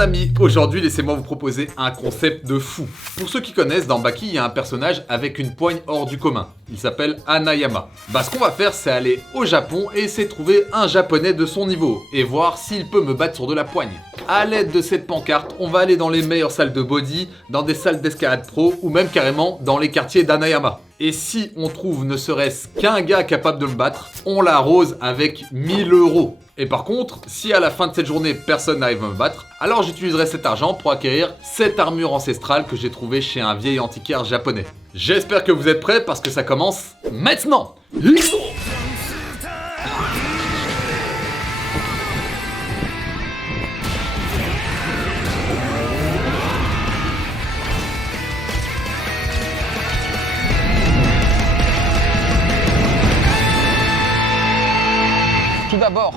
Les amis, aujourd'hui laissez-moi vous proposer un concept de fou. Pour ceux qui connaissent, dans Baki, il y a un personnage avec une poigne hors du commun. Il s'appelle Hanayama. Ce qu'on va faire, c'est aller au Japon et essayer de trouver un japonais de son niveau et voir s'il peut me battre sur de la poigne. À l'aide de cette pancarte, on va aller dans les meilleures salles de body, dans des salles d'escalade pro ou même carrément dans les quartiers d'Hanayama. Et si on trouve ne serait-ce qu'un gars capable de me battre, on l'arrose avec 1000 €. Et par contre, si à la fin de cette journée personne n'arrive à me battre, alors j'utiliserai cet argent pour acquérir cette armure ancestrale que j'ai trouvée chez un vieil antiquaire japonais. J'espère que vous êtes prêts parce que ça commence maintenant. Let's go. Tout d'abord,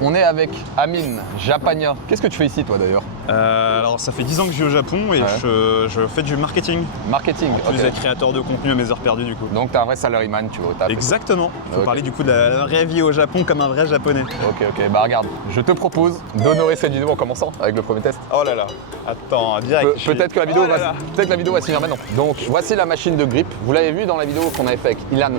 on est avec Amine Japania. Qu'est-ce que tu fais ici toi d'ailleurs? Alors ça fait 10 ans que je vis au Japon et je fais du marketing. Marketing, Je suis créateur de contenu à mes heures perdues du coup. Donc t'es un vrai salaryman, tu vois. Exactement. Faut parler du coup de la vraie vie au Japon comme un vrai japonais. Ok, regarde, je te propose d'honorer cette vidéo en commençant avec le premier test. Oh là là, attends, direct. Peut-être que la vidéo va se finir maintenant. Donc voici la machine de grip. Vous l'avez vu dans la vidéo qu'on avait fait avec Ilan.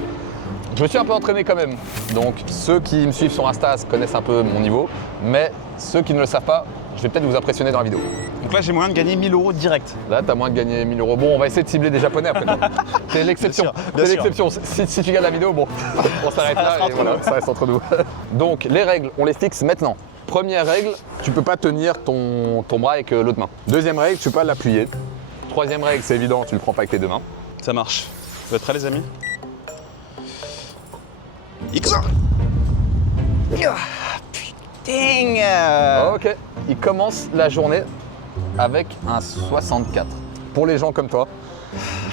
Je me suis un peu entraîné quand même, donc ceux qui me suivent sur Insta connaissent un peu mon niveau, mais ceux qui ne le savent pas, je vais peut-être vous impressionner dans la vidéo. Donc là j'ai moyen de gagner 1000 € direct. Là t'as moyen de gagner 1000 €. Bon, on va essayer de cibler des japonais après. C'est l'exception. C'est l'exception. Si tu gagnes la vidéo, bon, on s'arrête là et voilà, ça reste entre nous. Donc les règles, on les fixe maintenant. Première règle, tu peux pas tenir ton bras avec l'autre main. Deuxième règle, tu peux pas l'appuyer. Troisième règle, c'est évident, tu le prends pas avec tes deux mains. Ça marche. Vous êtes prêts les amis? X. Putain. Ok, il commence la journée avec un 64. Pour les gens comme toi,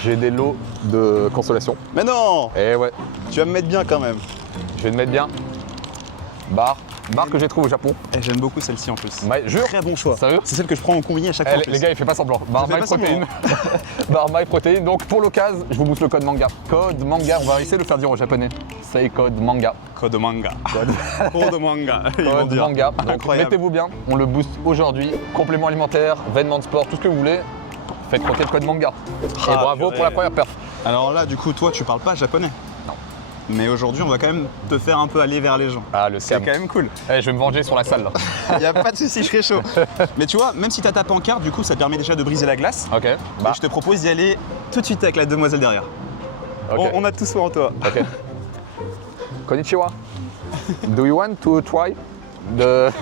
j'ai des lots de consolation. Mais non. Eh ouais, Tu vas me mettre bien quand même. je vais te mettre bien. Barre que j'ai trouvé au Japon. Et j'aime beaucoup celle-ci en plus. Jure. Très bon choix. Sérieux? C'est celle que je prends en combiné à chaque fois. en plus. Les gars, il fait pas semblant. Barre My Protein. Barre My Protein. Donc pour l'occasion, je vous booste le code manga. Code manga, on va essayer de le faire dire au japonais. C'est code manga. Code manga. Code manga. Code manga. Donc Incroyable. mettez-vous bien. On le booste aujourd'hui. Complément alimentaire, vêtements de sport, tout ce que vous voulez. Faites croquer le code manga. Et bravo pour la première perf. Alors là, du coup, toi, tu parles pas japonais. Non. Mais aujourd'hui, on va quand même te faire un peu aller vers les gens. Ah, le C'est scam. quand même cool. Je vais me venger sur la salle là. Y a pas de souci, je serai chaud. Mais tu vois, même si t'as ta pancarte, du coup, ça permet déjà de briser la glace. Ok. Et je te propose d'y aller tout de suite avec la demoiselle derrière. Ok. On a tout foi en toi. Ok. Konnichiwa. Do you want to try the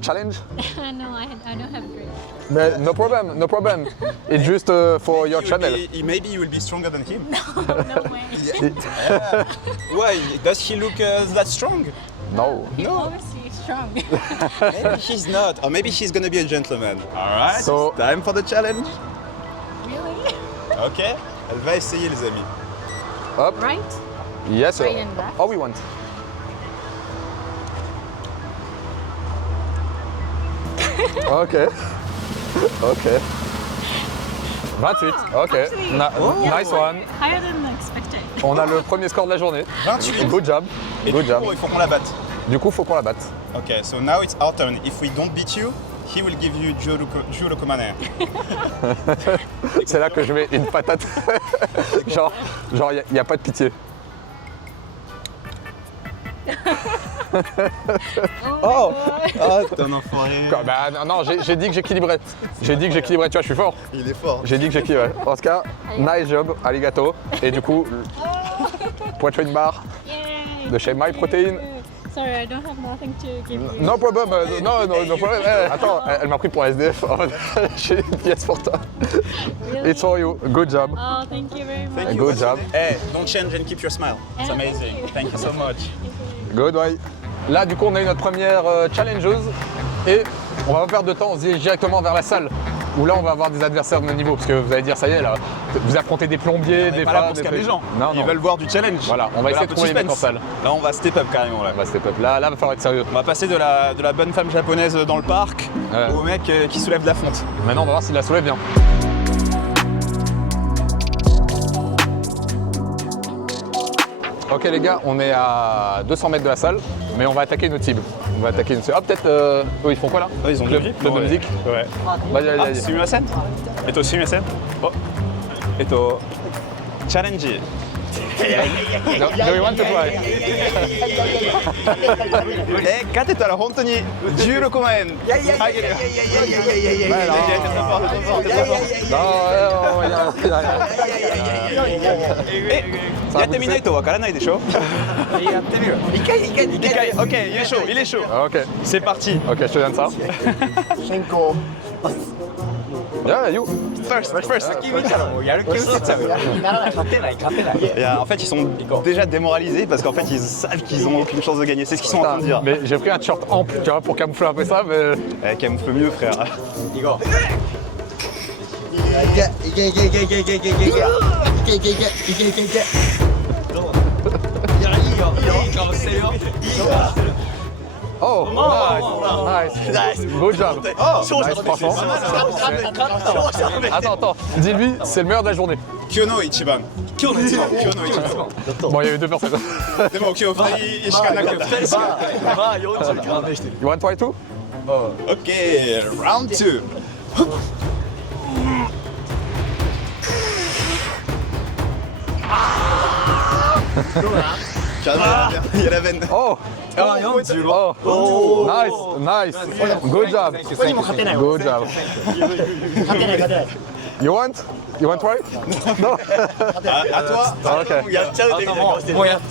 challenge? No, I don't have grip. No problem, no problem. It's just for your channel. Maybe you will be stronger than him. No way. Why? Does he look that strong? No. He's obviously strong. Maybe he's not. Or maybe he's gonna be a gentleman. Alright. So- Time for the challenge. Really? Ok. Elle va essayer, les amis. Hop. Right? Yes. Right and left. All we want. Ok. Ok. 28. Ok. Nice one. Higher than expected. On a le premier score de la journée. 28. Good job. Et Good du job. coup, il faut qu'on la batte. Du coup, faut qu'on la batte. Ok, so now it's our turn. If we don't beat you, he will give you Jurokomane. C'est là que je mets une patate. genre, il n'y a pas de pitié. Oh, t'es un enfoiré. Quoi, bah non, j'ai dit que j'équilibrais. J'ai dit que j'équilibrais, tu vois, je suis fort. Il est fort. J'ai dit que j'équilibrais. Oscar, nice job, arigato. Et du coup, poitrine bar Yay! de chez My Protein. Sorry, I don't have nothing to give you. No problem, no problem. Attends, elle m'a pris pour SDF. J'ai une pièce pour toi. Really? It's for you. Good job. Oh, thank you very much. Good job. Hey, don't change and keep your smile. It's Thank amazing. you. Thank you so much. Good, ouais. Là, du coup, on a eu notre première challengeuse. Et on va pas perdre de temps, on se dirige directement vers la salle. Où là, on va avoir des adversaires de notre niveau. Parce que vous allez dire, ça y est, là, vous affrontez des plombiers, des Pas là femmes. pour des scam les gens. Non, Ils non. veulent voir du challenge. Voilà, on va essayer de trouver les mecs en salle. Là, on va step up carrément. Là. On va step up. Là, va falloir être sérieux. On va passer de la bonne femme japonaise dans le parc Ouais. au mec qui soulève de la fonte. Maintenant, on va voir s'il la soulève bien. Ok les gars, on est à 200 mètres de la salle, mais on va attaquer notre cible. On va attaquer une cible. Ah peut-être, eux ils font quoi là? Ils ont Club du grip, de ouais. musique. Ouais. Vas-y, Ah, vas-y. すみません。すみません。チャレンジ。 Do you want to try? 勝てたら本当に16万円あげるよ。やってみないとわからないでしょ。やってみる。一回。OK、il est chaud, il est chaud. Ok, C'est parti. ok, je te donne ça. Yeah, you. First. Et, en fait, ils sont déjà démoralisés parce qu'en fait, ils savent qu'ils n'ont aucune chance de gagner. C'est ce qu'ils sont en train de dire. Mais j'ai pris un t-shirt ample, tu vois, pour camoufler un peu ça, mais... Camoufle mieux, frère. Oh, nice. Good job. Nice, franchement. Attends, dis-lui, c'est le meilleur de la journée. Kyono Ichiban. Kyono Ichiban. Bon, il y avait deux personnes. でも今日2人しかなかった。You want to try too? OK, round 2. Il y a la veine. Oh! Oh! Nice! Good job! Good job! You want? You want to try? No? À toi. Ok.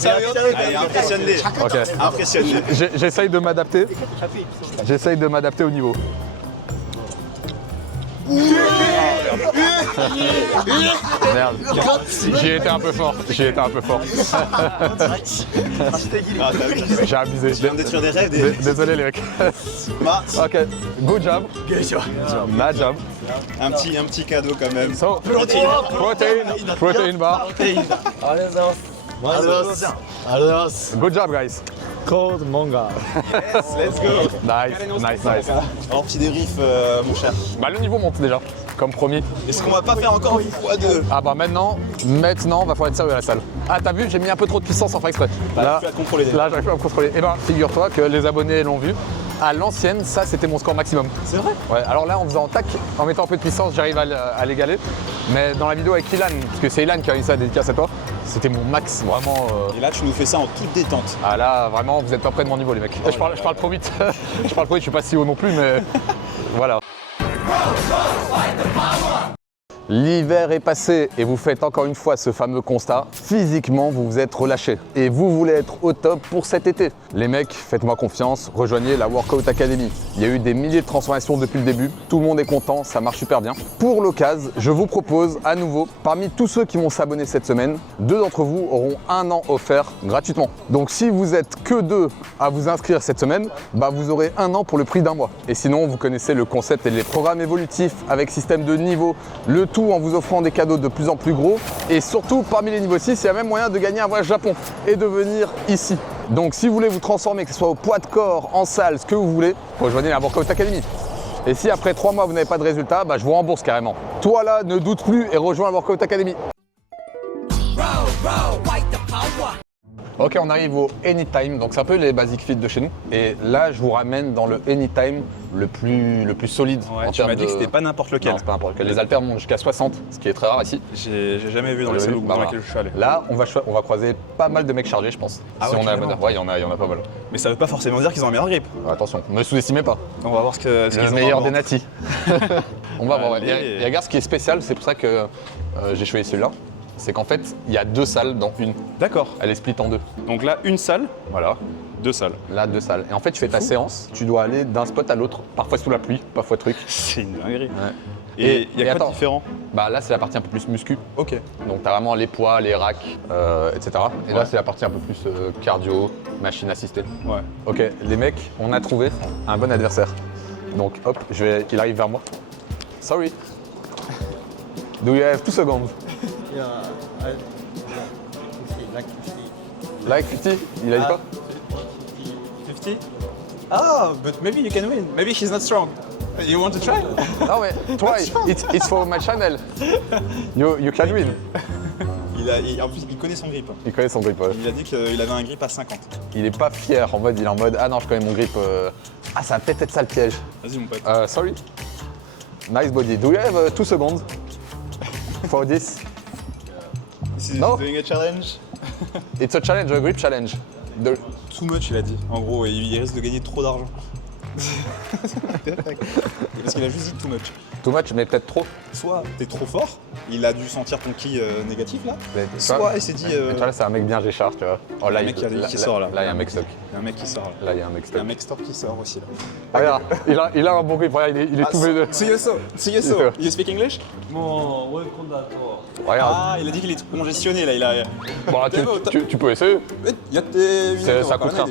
Allez, impressionné. Ok. Impressionné. J'essaye de m'adapter. J'essaye de m'adapter au niveau. Merde. J'y ai été un peu fort. Ah, t'as vu. J'ai abusé. Je viens de détruire des rêves. Désolé les mecs. Bah, Ok. Good job. Bad job. un petit cadeau quand même. So, protein bar. Good job guys. Cold manga. Let's go. Nice. Alors, petit débrief, mon cher. Bah le niveau monte déjà, comme promis. Est-ce qu'on va pas faire encore une fois deux? Ah bah maintenant, va falloir être sérieux à la salle. Ah t'as vu, j'ai mis un peu trop de puissance sans faire exprès. Là, tu vas te contrôler. là j'arrive plus à me contrôler. Eh ben, figure-toi que les abonnés l'ont vu. À l'ancienne, ça c'était mon score maximum. C'est vrai? Ouais, alors là en faisant tac, en mettant un peu de puissance, j'arrive à l'égaler. Mais dans la vidéo avec Ilan, parce que c'est Ilan qui a eu ça dédicace à toi, c'était mon max, vraiment. Et là, tu nous fais ça en toute détente. Ah là, vraiment, vous êtes pas près de mon niveau les mecs. Je parle trop vite. Je suis pas si haut non plus, mais voilà. L'hiver est passé et vous faites encore une fois ce fameux constat. Physiquement, vous vous êtes relâché et vous voulez être au top pour cet été. Les mecs, faites-moi confiance, rejoignez la Workout Academy. Il y a eu des milliers de transformations depuis le début. Tout le monde est content, ça marche super bien. Pour l'occasion, je vous propose à nouveau, parmi tous ceux qui vont s'abonner cette semaine, 2 d'entre vous auront 1 an offert gratuitement. Donc si vous êtes que 2 à vous inscrire cette semaine, bah vous aurez 1 an pour le prix d'1 mois. Et sinon, vous connaissez le concept et les programmes évolutifs avec système de niveau, le tout en vous offrant des cadeaux de plus en plus gros. Et surtout, parmi les niveaux 6, il y a même moyen de gagner un voyage Japon et de venir ici. Donc si vous voulez vous transformer, que ce soit au poids de corps, en salle, ce que vous voulez, rejoignez la Workout Academy. Et si après 3 mois vous n'avez pas de résultat, bah, je vous rembourse carrément. Toi là, ne doute plus et rejoins la Workout Academy. Ok, on arrive au Anytime, donc c'est un peu les Basic Fit de chez nous. Et là, je vous ramène dans le Anytime le plus solide. Ouais, en tu termes m'as dit que c'était pas n'importe lequel. Non, c'est pas n'importe lequel. Les haltères montent jusqu'à 60, ce qui est très rare ici. J'ai jamais vu dans les salles dans lesquelles je suis allé. Là, on va croiser pas mal de mecs chargés, je pense. Ah si ouais, on a la bonne carrément. heure. Ouais, il y en a pas mal. Mais ça veut pas forcément dire qu'ils ont un meilleur grip. Attention, ne sous-estimez pas. On va voir ce qu'ils ont Le dans meilleur le des ventre. natis. On va voir. Ouais. Allez. Et regarde ce qui est spécial, c'est pour ça que j'ai choisi celui-là. C'est qu'en fait, il y a 2 salles dans une. D'accord. Elle est split en 2. Donc là, une salle, Voilà. 2 salles. Là, 2 salles. Et en fait, tu fais ta séance, tu dois aller d'un spot à l'autre, parfois sous la pluie, parfois truc. C'est une dinguerie. Ouais. Et il y a quoi attends. de différent? Bah là, c'est la partie un peu plus muscu. Ok. Donc t'as vraiment les poids, les racks, etc. Et là, c'est la partie un peu plus cardio, machine assistée. Ouais. Ok, les mecs, on a trouvé un bon adversaire. Donc hop, il arrive vers moi. Sorry. Do you have 2 seconds? Like 50? Il a dit quoi? 50? Ah, but maybe you can win. Maybe he's not strong. You want to try? Non mais try, it's for my channel. You can win. Il En plus, il connaît son grip. Il connaît son grip, ouais. Il a dit qu'il avait un grip à 50. Il est pas fier, en mode, il est en mode, ah non, je connais mon grip. Ah, ça va peut-être être ça le piège. Vas-y, mon pote. Sorry. Nice body. Do you have 2 seconds for this? This is No. doing a challenge. It's a challenge, a grip challenge. Too much, il a dit. En gros, il risque de gagner trop d'argent. Parce qu'il a juste dit too much. Too much, mais peut-être trop. Soit t'es trop fort, il a dû sentir ton ki négatif là. Mais, Soit il s'est dit. mais tu vois, là, c'est un mec bien Géchard, tu vois. Oh, là, un mec qui sort là. Là, il y a un mec stock. Il y a un mec qui sort là. Là, il y a un mec Il y a stock. un mec stop qui sort aussi là. Ah, regarde, il a un bon grip, regarde, il est tout V2. Suyoso, you speak English? もう追い込んだ後 Regarde. Ah, il a dit qu'il est congestionné là, il a. Bon, là, tu peux essayer. Ça coûte rien.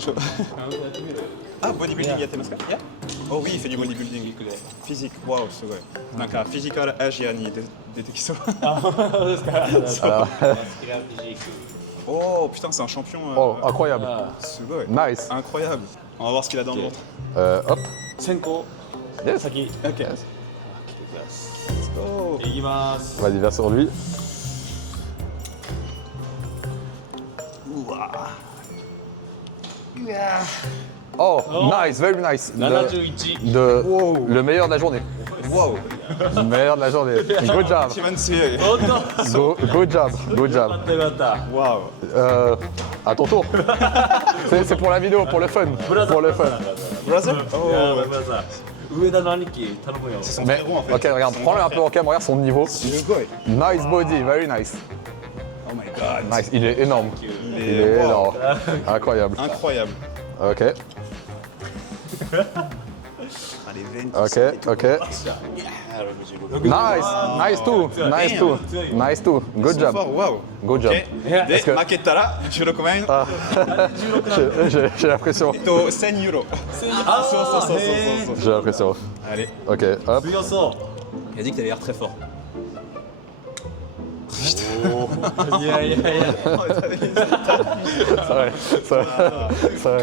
Ah, bodybuildingやってますか? Yeah. Oh oui, il fait du bodybuilding. Physique, waouh, すごい。なんかフィジカルアジアに出てきそう。そうですか Alors, スキラフィジーク Oh putain, c'est un champion. oh, incroyable. すごい。 Nice. Incroyable. On va voir ce qu'il a dans le ventre. Hop. 先行 Yes. 先 Ok. 来てくださ Oh. いいきます Vas-y, vers sur lui. Oh, nice, very nice. 71 Le meilleur de la journée. Wow. Le meilleur de la journée. Good job. 一番強い。おっと Good job. Good よか job. ったよかった Waouh. À ton tour. C'est pour la vidéo, pour le fun. Pour le fun. Brother? いや Oh. ごめんなさい上田の兄貴頼むよ C'est son Mais, frérot en fait. ok, regarde, prends-le un peu en cam, regarde son niveau. すごい。 Nice body, very nice. Oh my god. Nice, il est énorme. Il Il est wow. énorme. Incroyable. Incroyable. Ok, Allez, veine. ok. Nice, nice too, nice too, nice too. Good job. Waouh. Good job. で、que- 負けたら16万円。J'ai l'impression. 1000ユーロ。そう。 J'ai l'impression. Allez. Ok, hop. 強そう Il a dit que t'avais l'air très fort. いやいやいや Ça va, ça va.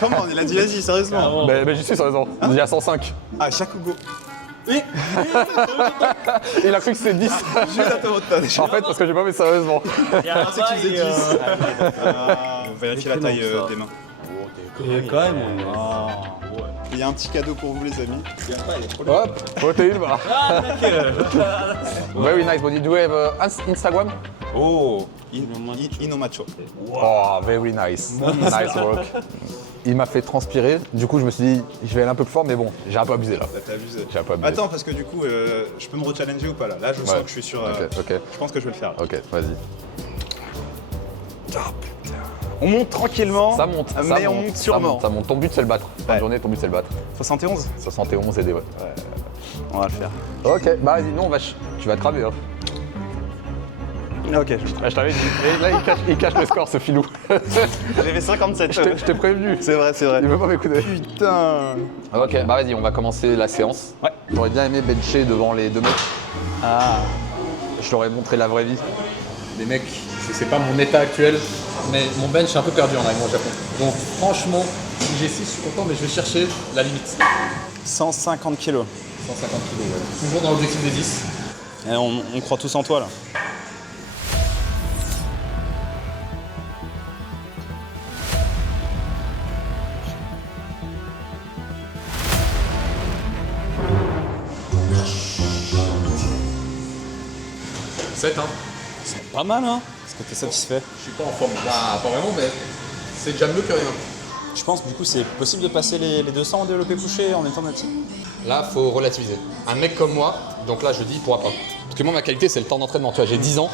Comment? Il a dit vas-y, sérieusement. Mais j'y suis sérieusement. Il y a 105. Ah, chaque go. Il a cru que c'était 10. 10だと思ったでしょ。 En fait, parce que j'ai pas mis sérieusement. やばいよ Vérifiez la taille des mains. でかいもんね Il y a un petit cadeau pour vous les amis. Hop, protéine. Bah. あーだけど Very nice body. Do you have Instagram? Oh, Inomacho. Oh, very nice. Nice work. Il m'a fait transpirer. Du coup, je me suis dit, je vais aller un peu plus fort, mais bon, j'ai un peu abusé là. T'as abusé. J'ai un peu abusé. Attends, parce que du coup, je peux me rechallenger ou pas là? Là, je sens Ouais. que je suis sur. Ok. Je pense que je vais le faire. Ok, vas-y. On monte tranquillement. Ça monte. Mais ça on monte sûrement. Ça monte. Ton but, c'est le battre. Fin de Ouais. journée, ton but, c'est le battre. 71? 71 et des ouais. On va le faire. Ok, bah vas-y, non, tu vas te ramer. Hein. Ok. Je t'avais dit. Et là, il cache le score, ce filou. J'avais 57. Je t'ai prévenu. C'est vrai. Il veut pas m'écouter. Putain. Ok, bah vas-y, on va commencer la séance. Ouais. J'aurais bien aimé bencher devant les deux mecs. Ah. Je leur ai montré la vraie vie. Les mecs, c'est pas mon état actuel, mais mon bench est un peu perdu en avec mon Japon. Donc franchement, si j'ai 6, je suis content, mais je vais chercher la limite. 150 kilos. 150 kg, ouais. Toujours dans l'objectif des 10. Et on croit tous en toi là. C'est hein. C'est pas mal hein. Est-ce que t'es satisfait? Je suis pas en forme. Bah, pas vraiment, mais c'est déjà mieux que rien. Je pense que du coup c'est possible de passer les 200 en développé couché en même temps Nati. Là, faut relativiser. Un mec comme moi, donc là, je dis, il pourra pas. Parce que moi, ma qualité, c'est le temps d'entraînement. Tu vois, j'ai 10 ans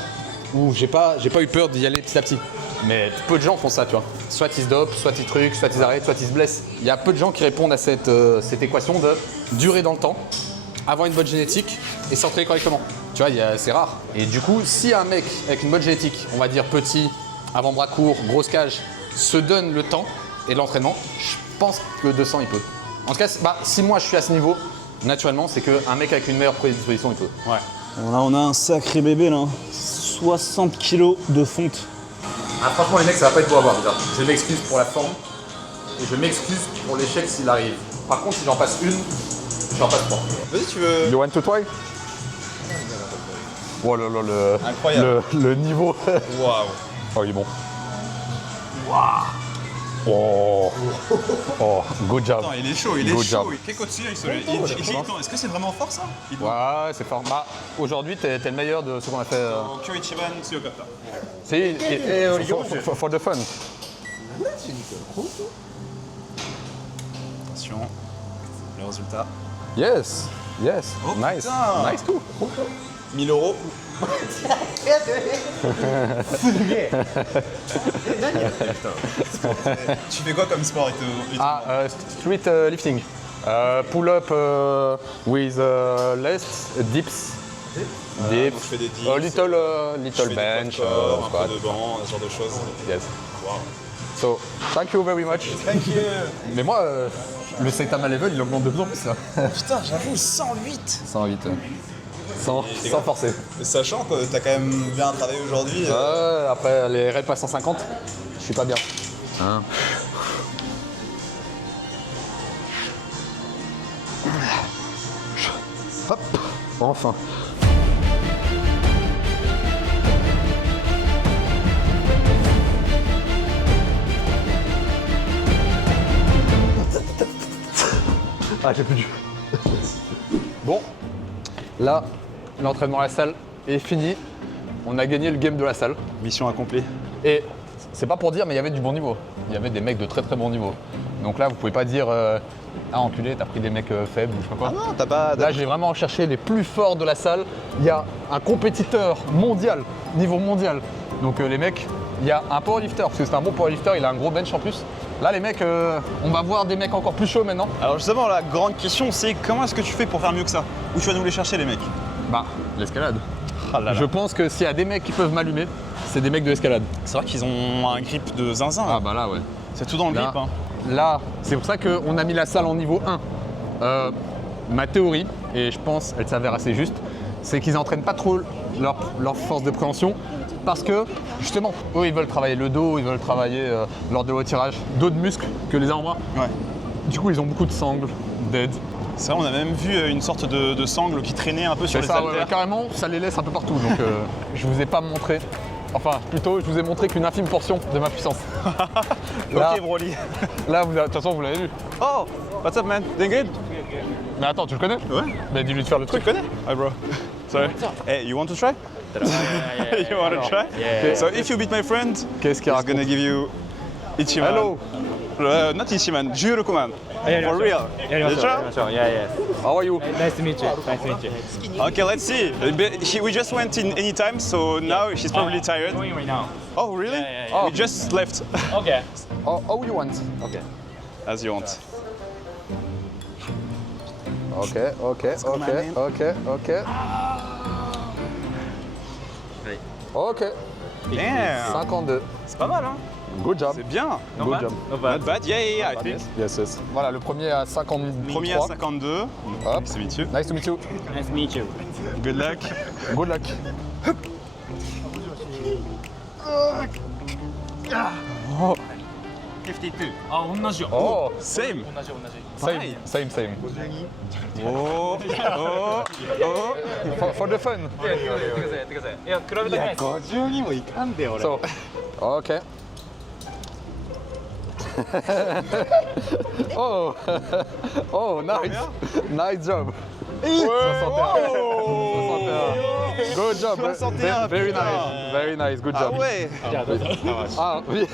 où j'ai pas eu peur d'y aller petit à petit. Mais peu de gens font ça, tu vois. Soit ils se dopent, soit ils truquent, soit ils arrêtent, soit ils se blessent. Il y a peu de gens qui répondent à cette équation de durer dans le temps, avoir une bonne génétique et s'entraîner correctement. Tu vois, c'est rare. Et du coup, si un mec avec une bonne génétique, on va dire petit, avant-bras court, grosse cage, se donne le temps et l'entraînement, je pense que 200, il peut. En tout cas, si moi je suis à ce niveau, naturellement, c'est qu'un mec avec une meilleure prédisposition, il peut. Ouais. On a un sacré bébé là. 60 kilos de fonte. Ah, franchement, les mecs, ça va pas être beau à voir déjà. Je m'excuse pour la forme et je m'excuse pour l'échec s'il arrive. Par contre, si j'en passe une, j'en passe trois. Vas-y, tu veux. You want to try? Oh là là, Incroyable. le niveau. Waouh. Oh, il est bon. Oh. Oh, good job. Attends, il est chaud, il est Good chaud. job. Attends, est-ce que c'est vraiment fort ça? Ouais, c'est fort. Bah, aujourd'hui, t'es le meilleur de ce qu'on a fait. Kyoichiban Tsuyokata. C'est for the fun. Attention, le résultat. Yes, yes. Oh, Nice. putain. Nice too. 1000 €. Tu fais quoi comme sport? Street lifting. Pull up with less dips. Donc je fais des dips. Little Je fais des bench. poids de corps, un squat. peu de banc, ce genre de choses. Yes. Wow. So, thank you very much. Thank you. Mais moi, le Saitama level, il augmente de plus en plus là. Putain, j'avoue, 108. 108. Sans forcer. Sachant que t'as quand même bien travaillé aujourd'hui. Après les reps à 150, je suis pas bien. Hein. Hop, enfin. Ah, j'ai plus du. Bon, là, l'entraînement à la salle est fini. On a gagné le game de la salle. Mission accomplie. Et c'est pas pour dire, mais il y avait du bon niveau. Il y avait des mecs de très très bon niveau. Donc là, vous pouvez pas dire ah enculé, t'as pris des mecs faibles ou je sais pas quoi. Ah non, t'as pas. Là, j'ai vraiment cherché les plus forts de la salle. Il y a un compétiteur mondial, niveau mondial. Donc les mecs, il y a un powerlifter, parce que c'est un bon powerlifter, il a un gros bench en plus. Là, les mecs, on va voir des mecs encore plus chauds maintenant. Alors justement, la grande question, c'est comment est-ce que tu fais pour faire mieux que ça? Où tu vas nous les chercher, les mecs? Bah, l'escalade. Ah là là. Je pense que s'il y a des mecs qui peuvent m'allumer, c'est des mecs de l'escalade. C'est vrai qu'ils ont un grip de zinzin. Ah bah là, ouais. C'est tout dans le Là, grip. Hein. là, c'est pour ça qu'on a mis la salle en niveau 1. Ma théorie, et je pense elle s'avère assez juste, c'est qu'ils n'entraînent pas trop leur force de préhension parce que, justement, eux, ils veulent travailler le dos, ils veulent travailler lors de retirage d'autres muscles que les avant-bras. Ouais. Du coup, ils ont beaucoup de sangles, d'aide. C'est vrai, on a même vu une sorte de sangle qui traînait un peu sur C'est les ça, haltères. ouais, carrément, ça les laisse un peu partout. Donc, je vous ai pas montré. Enfin, plutôt, je vous ai montré qu'une infime portion de ma puissance. Là, Ok, Broly. là, de toute façon, vous l'avez vu. Oh, what's up, man? Doing good? Mais attends, tu le connais? Ouais. Mais dis-lui de faire le Tu truc. le connais? Hi, bro. Sorry. Hey, you want to try? You want to try? Yeah. So if you beat my friend, Qu'est-ce qu'il he's raconte? gonna give you Ichiman. Hello, Not Ichiman, Jurokuman. For real. You sure? Yeah. how are you? Nice to meet you. Nice to meet you. Okay, let's see. We just went in any time, so now she's probably tired. Going right now. Oh, really? Yeah. We just left. Okay. How you want? Okay. As you want. Ok. man. Ok. Damn. 52. C'est pas mal, hein? Good job. C'est bien. Not Good bad. job. Not bad. Not bad. Yeah, I think. Yes. Voilà, le premier à 53. Premier à 52. Hop. C'est métier. Nice to meet you. Nice to meet you. Good luck. Good luck. 52.あ、同じよ。 Oh, Same. 同じ。 same. Oh, For the fun. やってください。いや、比べたくないです。52もいかんで俺。 So, ok. Oh, oh, nice job. 61. Good job. 61, Very putain. nice. Good Ah job. ouais. Ah oui.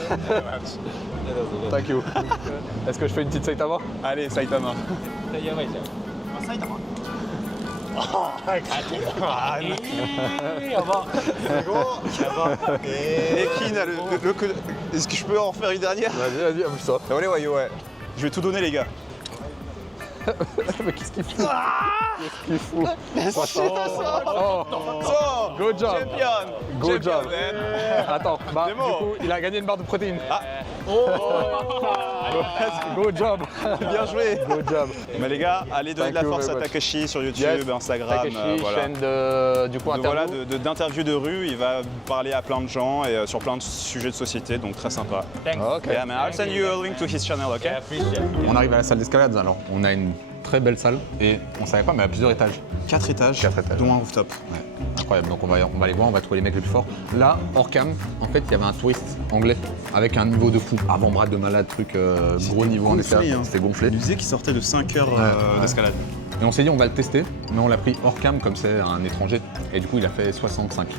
Thank you. Est-ce que je fais une petite Saitama? Allez, Saitama. やばいじゃん。あ、埼玉。やば。Et qui n'a le que... Est-ce que je peux en faire une dernière? Vas-y, amuse-toi. Allez, ouais. Je vais tout donner, les gars. Mais qu'est-ce qu'il fout? Qu'est-ce qu'il fout? Oh, So, good job. champion. Good Champion, job. man. Attends, bah, C'est du bon. coup, il a gagné une barre de protéines. Ah. Good job. Bien joué. Good job. Mais les gars, allez donner de la Thank you force à very much. Takeshi sur YouTube, Yes. Instagram, Takeshi, voilà. chaîne de, du coup, Donc voilà, interview. d'interviews de rue, il va parler à plein de gens et sur plein de sujets de société, donc très sympa. Thanks. Ok. Yeah, man, I'll send you a link to his channel, okay? Appreciate. On arrive à la salle d'escalade alors. On a une très belle salle et on savait pas, mais à plusieurs étages. 4 étages, 4 étages. dont un rooftop. Ouais, incroyable. Donc on va aller voir, on va trouver les mecs les plus forts. Là, hors cam, en fait, il y avait un touriste anglais avec un niveau de fou. Avant-bras de malade, truc gros niveau en escalade. Gonflé, hein. C'était gonflé. Il disait qu'il sortait de 5 heures Ouais. d'escalade. Et on s'est dit, on va le tester, mais on l'a pris hors cam comme c'est un étranger. Et du coup, il a fait 65. Donc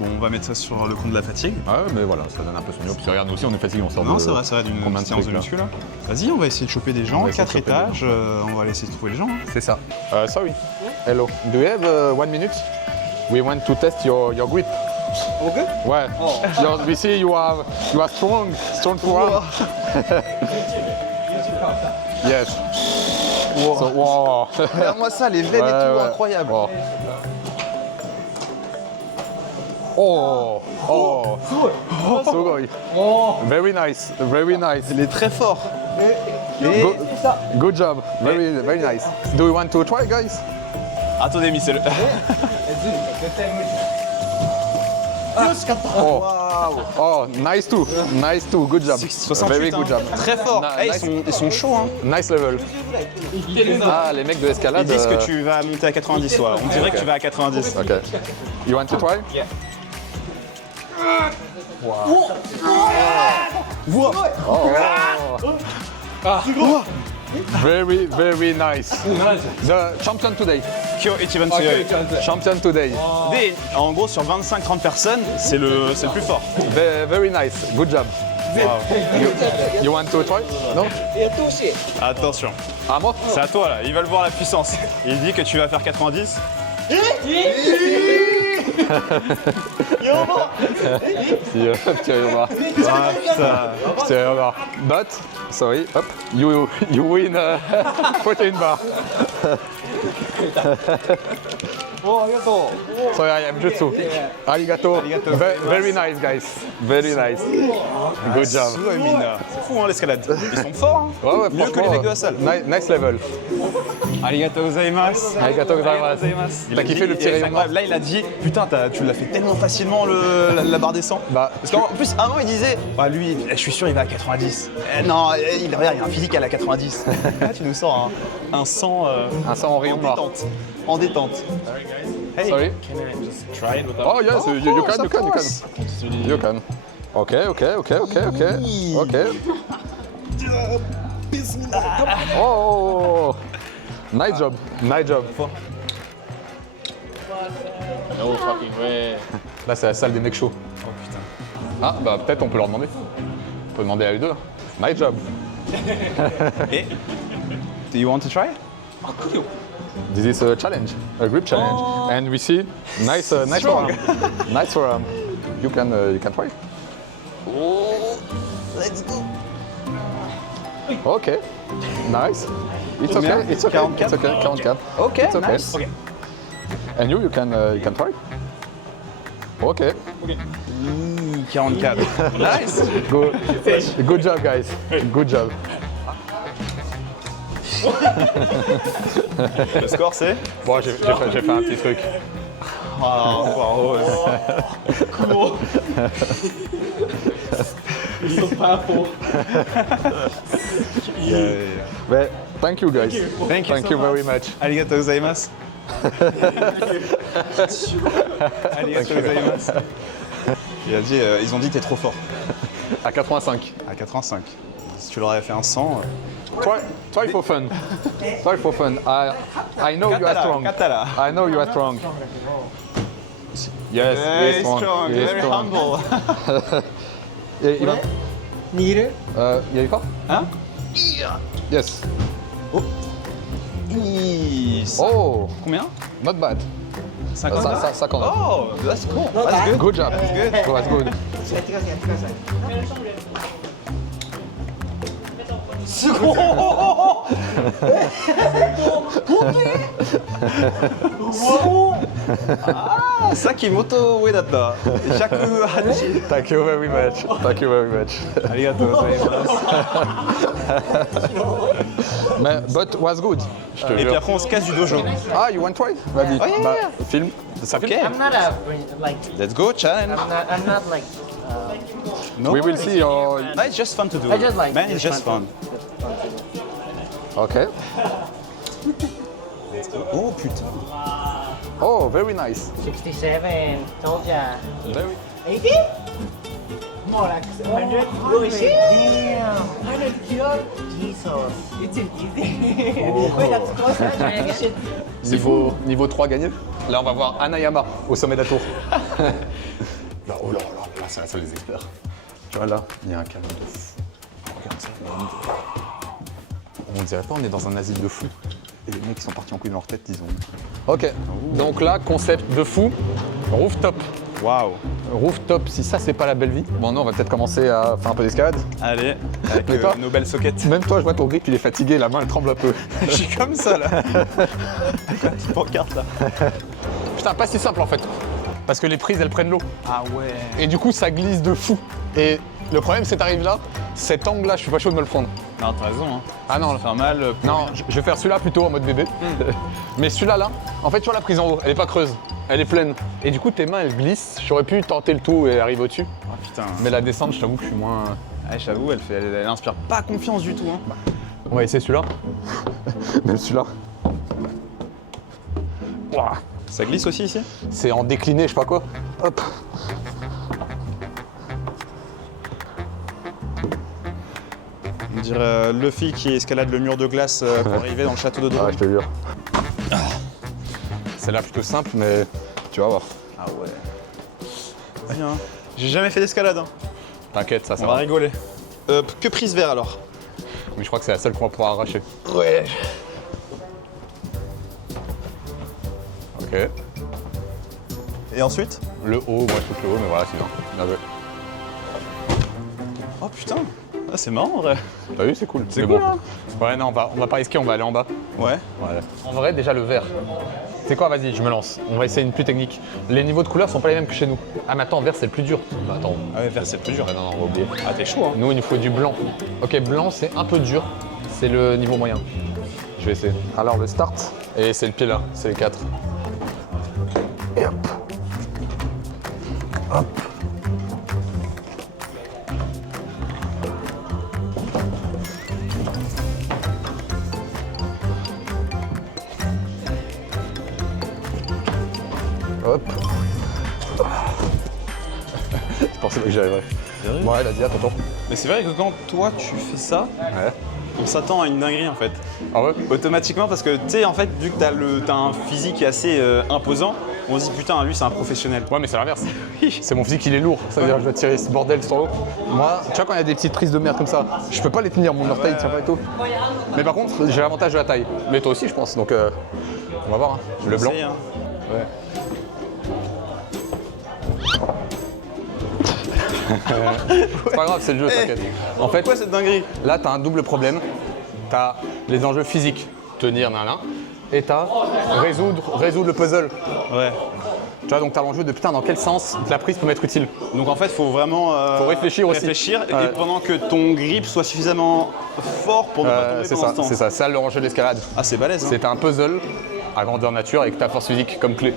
bon, on va mettre ça sur le compte de la fatigue. Ouais, mais voilà, ça donne un peu son niveau. Puis regarde, nous aussi, on est fatigué, on sort Non, de... c'est vrai, ça va d'une combien de séance de trucs, là muscu là. Vas-y, on va essayer de choper des On gens, va essayer de 4 choper des étages, on va aller essayer de trouver les gens. hein. C'est ça. Sorry. Hello. Do you have 1 minute? We want to test your grip. Okay. Ouais. We see you are strong forearm. Yes. So, wow. Regarde-moi ça, les veines Ouais, et tout, ouais. incroyable. Oh. Oh. Oh. Sugoi. Very nice. Very nice. Il est très fort. Good job. Very nice. Do you want to try, guys? Attendez, mais c'est le. Oh. Oh, nice too. Nice too. Good job. 68, Very good job. Très fort. Na- nice. Ils sont chauds. Hein. Nice level. Ah, les mecs de Ils l'escalade. disent que tu vas monter à 90, toi. On dirait que tu vas à 90. Ok. You want to try? Yeah. Very, very nice. The champion today. Kyo Ichiban Tsuyoi. Champion today. En gros, sur 25-30 personnes, c'est le plus fort. Very nice. Good job. You want to try? No? Attention, À moi? c'est à toi là. Ils veulent voir la puissance. Il dit que tu vas faire 90. Petit Ryoma. Ah putain. Petit Ryoma. But, sorry, hop, you win 14 bar. Sorry, I am jutsu. Arigato. Very nice, guys. Very nice. Good job. Tsuyoi Mina. C'est fou hein l'escalade. Ils sont forts. Hein. Ouais, Mieux que les mecs de la salle. Nice level. Arigato gozaimasu. Arigato gozaimasu. T'as kiffé le petit rayon noir? Là, il a dit putain, tu l'as fait tellement facilement la barre des 100. Bah, Parce qu'en plus, avant, il disait bah, lui, je suis sûr, il va à 90. Non, regarde, il y a un physique à la 90. Là, tu nous sors un 100. Un 100 en rayon en noir. détente. En détente. Hey. Sorry. Can I just try it without? Oh yes, you can. course. You can. Okay. Oh, nice job. No fucking way. Là, c'est la salle des mecs chauds. Oh putain. Ah, bah peut-être on peut leur demander. On peut demander à eux deux. Nice job. Et do you want to try? This is a challenge, a grip challenge, and we see nice Strong. forearm. Nice forearm. You can try. Let's go. Okay. Nice. It's Combien? okay. It's okay. 44? It's okay. 44. Ok, It's okay. nice. Ok. And you can try. Okay. 44. Nice. Good job, guys. Good job. Le score, c'est Bon, j'ai fait un petit truc. Oh, wow. Cool. So powerful. But thank you, guys. Thank you so very much. Arigato gozaimasu. Arigato gozaimasu. Ils ont dit t'es trop fort. À 85. À 85. Si tu leur avais fait un 100. Try for fun. Try for fun. I know you are strong. Katala. I know you are strong. Yes, he is Very strong, He is very strong. humble. Et Ivan, il y a eu quoi? Hein? Yes. Yes. Oh, Combien? not bad. 50. 50. Oh, that's cool. That's good. Good job. Good. Oh, that's good. すごい。ああ、さっきもっと上だった。108。 Thank you very much. Thank you very much. ありがとうございます。 Mais, but was good. Je te Et puis jure. après on se casse du dojo. Ah, you want try? Vas-y. yeah, Bah, yeah. film. Ça Ok. filme? I'm not a like Let's go, challenge. I'm not like No, We will see your... No, it's just fun to do. I just like Man, it's this just fun. fun. Okay. Oh putain. Oh, very nice. 67, told ya. Very... 80? More like 100. Oh, shit! Damn! 100 kilos? Jesus. It's easy. Wait, that's close. Niveau 3 gagné. Là, on va voir Anayama au sommet de la tour. Là, oh là, c'est la salle des experts. Tu vois, là, il y a un canon de fou. Regarde ça. On dirait pas, on est dans un asile de fous. Et les mecs qui sont partis en couille dans leur tête, disons. Ok, donc là, concept de fou, rooftop. Waouh. Rooftop, si ça, c'est pas la belle vie. Bon, non, on va peut-être commencer à faire un peu d'escalade. Allez, avec Mais toi nos belles sockets. Même toi, je vois ton grip, il est fatigué, la main, elle tremble un peu. Je suis comme ça là. La petite pancarte là. Putain, pas si simple en fait. Parce que les prises, elles prennent l'eau. Ah ouais. Et du coup, ça glisse de fou. Et le problème, c'est t'arrives là, cet angle-là, je suis pas chaud de me le prendre. Non, t'as raison. Hein. Ah non, Ça fait mal. non, je vais faire celui-là plutôt en mode bébé. Mais celui-là, là, en fait, tu vois la prise en haut, elle est pas creuse, elle est pleine. Et du coup, tes mains, elles glissent. J'aurais pu tenter le tout et arriver au-dessus. Ah putain. Mais la descente, je t'avoue que je suis moins... Ah, j'avoue, elle inspire pas confiance du tout. Hein. On va essayer celui-là. Même celui-là. Ouah. Ça glisse aussi ici? C'est en décliné, je sais pas quoi. Hop. On dirait Luffy qui escalade le mur de glace pour arriver dans le château de Drôme. Ouais, je te jure. C'est là plutôt simple, mais tu vas voir. Ah ouais. Viens. J'ai jamais fait d'escalade. Hein. T'inquiète, ça On va va. rigoler. Que prise vert alors? Mais je crois que c'est la seule qu'on va pouvoir arracher. Ouais. Ok. Et ensuite? Le haut, moi je touche le haut, mais voilà, c'est bien. Bien joué. Oh putain. Ah, c'est marrant en vrai. T'as vu, c'est cool. C'est Mais cool, bon. hein. Ouais, non, on va pas risquer, on va aller en bas. Ouais. Voilà. En vrai, déjà le vert. C'est quoi, vas-y, je me lance. On va essayer une plus technique. Les niveaux de couleurs sont pas les mêmes que chez nous. Ah, mais attends, vert c'est le plus dur. Bah, attends. Ah ouais, vert c'est plus dur. Ah, non, non, on va oublier. Ah, t'es chaud hein. Nous, il nous faut du blanc. Ok, blanc c'est un peu dur. C'est le niveau moyen. Je vais essayer. Alors, le start. Et c'est le pied là, c'est les 4. Et hop. Hop. Hop. Je pensais pas que j'y arriverais. Ouais, vas-y, à ton tour. Mais c'est vrai que quand toi tu fais ça, Ouais. on s'attend à une dinguerie en fait. Ah ouais? Automatiquement parce que tu sais en fait vu que t'as un physique qui est assez imposant, on se dit putain lui c'est un professionnel. Ouais, mais c'est l'inverse. C'est mon physique, il est lourd. Ça veut dire que je dois tirer ce bordel sur l'eau. Moi, tu vois, quand il y a des petites prises de merde comme ça, je peux pas les tenir, mon orteil tient pas et tout. Mais par contre, j'ai l'avantage de la taille. Mais toi aussi, je pense. Donc, on va voir. Hein. Le blanc. Essaye, hein. Ouais. C'est pas grave, c'est le jeu, t'inquiète. En fait, Pourquoi cette dinguerie? là, t'as un double problème. T'as les enjeux physiques, tenir, nan, et t'as résoudre le puzzle. Ouais. Tu vois, donc t'as l'enjeu de putain, dans quel sens la prise peut m'être utile. Donc en fait faut vraiment Faut réfléchir aussi. réfléchir et Ouais. pendant que ton grip soit suffisamment fort pour ne pas tomber C'est pendant ça, ce temps. c'est ça. C'est ça l'enjeu de l'escalade. Ah c'est balèze. Hein. C'est un puzzle à grandeur nature avec ta force physique comme clé.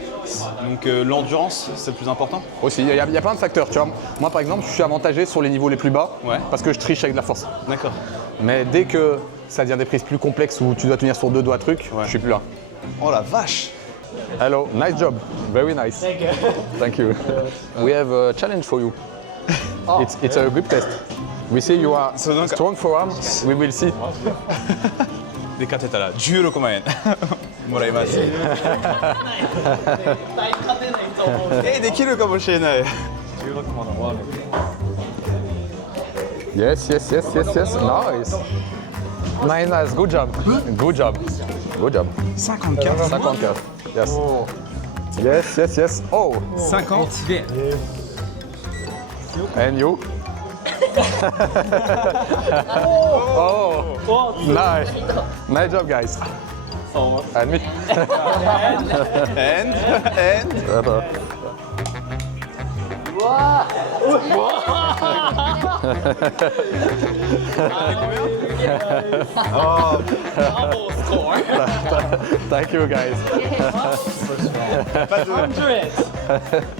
Donc l'endurance c'est le plus important. Aussi, il y a plein de facteurs, tu vois. Moi, par exemple, je suis avantagé sur les niveaux les plus bas Ouais. parce que je triche avec de la force. D'accord. Mais dès que ça devient des prises plus complexes où tu dois tenir sur 2 doigts truc, Ouais. je suis plus là. Oh la vache. Hello, nice job. Very nice. Thank you. We have a challenge for you. It's a grip test. We see you are So donc- strong forearm. We will see. で勝てたら16万円もらいます。できるかもしれない。16万のワーメン。 Yes. Nice. Nice. Good job. Good job. 54. 54. Yes. Oh. 50. And you? Oh, nice job, guys. And me. And Attends. Thank you, guys.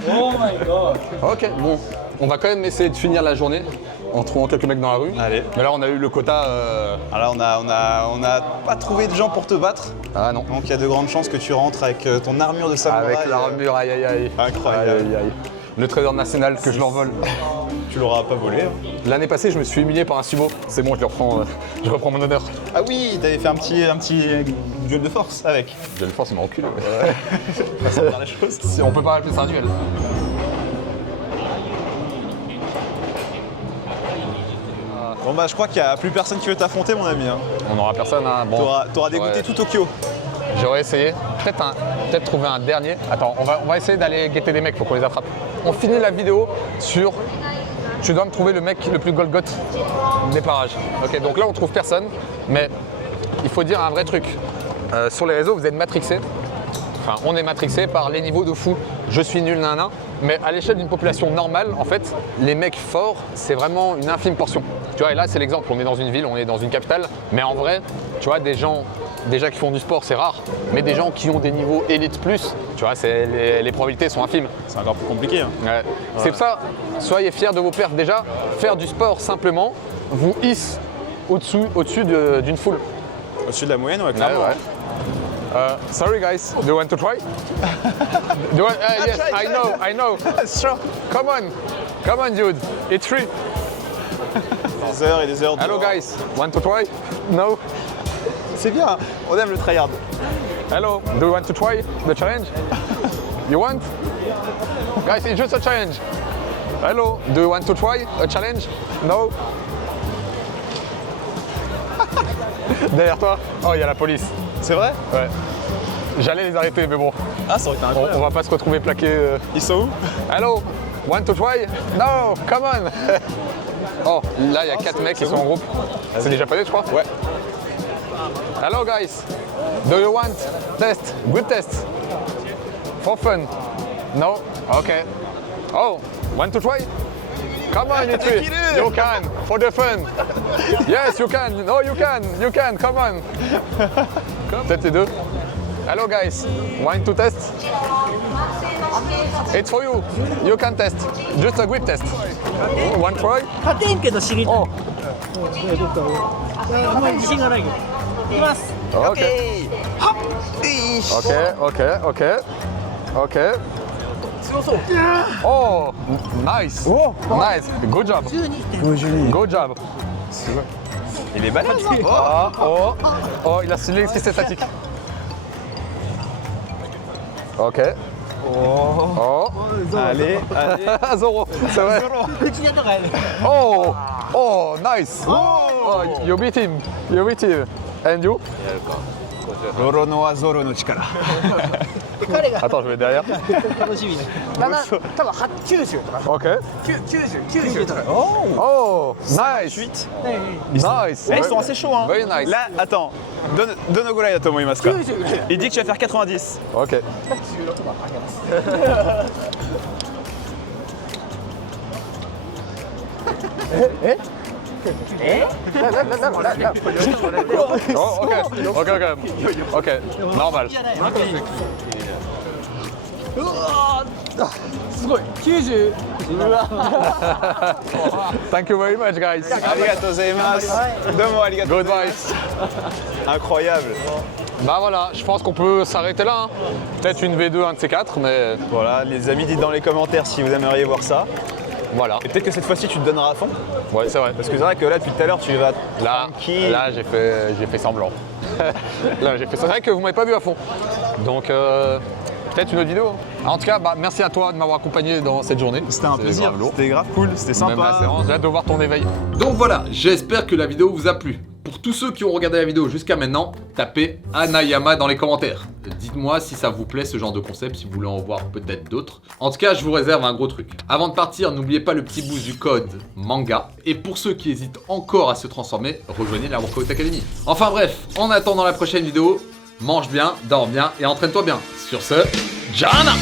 Oh my god. Ok, bon, on va quand même essayer de finir la journée en trouvant quelques mecs dans la rue. Allez. Mais là, on a eu le quota. Alors on a pas trouvé de gens pour te battre. Ah non. Donc il y a de grandes chances que tu rentres avec ton armure de samouraï. Avec l'armure, aïe aïe aïe. Incroyable. Aïe, aïe, aïe. Le trésor national que je l'envole. Tu l'auras pas volé. Hein. L'année passée, je me suis humilié par un sumo. C'est bon, je reprends mon honneur. Ah oui, t'avais fait un petit duel de force avec. J'ai le force, il m'a reculé. Ça va faire la chose. On peut pas appeler ça un duel. Bon bah je crois qu'il y a plus personne qui veut t'affronter mon ami. Hein. On n'aura personne, hein. Bon. T'auras dégoûté Ouais. tout Tokyo. J'aurais essayé. Peut-être trouver un dernier. Attends, on va essayer d'aller guetter des mecs pour qu'on les attrape. On finit la vidéo sur... Tu dois me trouver le mec le plus Golgoth des parages. Ok, donc là on trouve personne, mais il faut dire un vrai truc. Sur les réseaux, vous êtes matrixés. Enfin, on est matrixé par les niveaux de fou. Je suis nul, nan. Mais à l'échelle d'une population normale, en fait, les mecs forts, c'est vraiment une infime portion. Tu vois, et là, c'est l'exemple. On est dans une ville, on est dans une capitale. Mais en vrai, tu vois, des gens déjà qui font du sport, c'est rare. Mais des gens qui ont des niveaux élite plus, tu vois, les probabilités sont infimes. C'est encore plus compliqué. Hein. Ouais. C'est pour ça, soyez fiers de vos perfs. Déjà, faire du sport simplement vous hisse au-dessus d'une foule. Au-dessus de la moyenne, ouais, clairement. Ouais. Sorry guys, do you want to try? Yes, I know. Sure. Come on dude, it's free. Des heures et des heures de... Hello guys, want to try? No? C'est bien, on aime le tryhard. Hello, do you want to try the challenge? You want? Guys, it's just a challenge. Hello, do you want to try a challenge? No? Derrière toi? Oh, il y a la police. C'est vrai? Ouais. J'allais les arrêter, mais bon, Ah, ça aurait été incroyable. on va pas se retrouver plaqués. Ils sont où? Hello, want to try? No, come on. Oh, là il y a 4 mecs qui sont en groupe. C'est déjà pas je crois? Ouais. Hello guys, do you want test? Good test. For fun. No? Okay. Oh, want to try? Come on, you three. You can, for the fun. Yes, you can. No, you can. Come on. Peut-être les deux. Hello guys, want to test? It's for you. You can test. Just a grip test. One try. 勝てんけど知りたい。 Oh, どっか上。あんまり自信がないけど。いきます。 okay. Okay. 強そう。 Oh, nice. Nice. Good job. 12.52. Good job. Il est balèze, hein. Oh, il a l'électricité statique. Ok. Oh. Allez. Zoro, c'est vrai. うちやとかやる。 Oh, nice. Oh, you beat him. And you? Zoro no Zoro no chikara. 彼が Attends, je vais derrière. 楽しみね。多分90とか。 Ok. 90とか。 Oh, nice. Nice. Ils sont assez chauds, hein. Very nice. Là, attends. Donne Gorai Tomo Imaska. Il dit que tu vas faire 90. Ok. Oh, ok, normal. すごい。90。 Thank you very much, guys. Arigatou gozaimasu. Domo arigatou. Goodbye. Incroyable. Bah voilà, je pense qu'on peut s'arrêter là. Hein. Peut-être une V2, un de ces quatre, mais Voilà, les amis, dites dans les commentaires si vous aimeriez voir ça. voilà. Et peut-être que cette fois-ci, tu te donneras à fond. Ouais, c'est vrai. Parce que c'est vrai que là, depuis tout à l'heure, tu vas Là, tranquille. là j'ai fait semblant. Là, j'ai fait. C'est vrai que vous m'avez pas vu à fond. Donc peut-être une autre vidéo. En tout cas, bah, merci à toi de m'avoir accompagné dans cette journée. C'était un C'est plaisir. grave lourd. C'était grave cool. C'était Même la sympa. séance, j'ai hâte de voir ton éveil. Donc voilà, j'espère que la vidéo vous a plu. Pour tous ceux qui ont regardé la vidéo jusqu'à maintenant, tapez Hanayama dans les commentaires. Dites-moi si ça vous plaît ce genre de concept, si vous voulez en voir peut-être d'autres. En tout cas, je vous réserve un gros truc. Avant de partir, n'oubliez pas le petit boost du code MANGA. Et pour ceux qui hésitent encore à se transformer, rejoignez la Workout Academy. Enfin bref, en attendant la prochaine vidéo, mange bien, dors bien et entraîne-toi bien. Sur ce, Jana!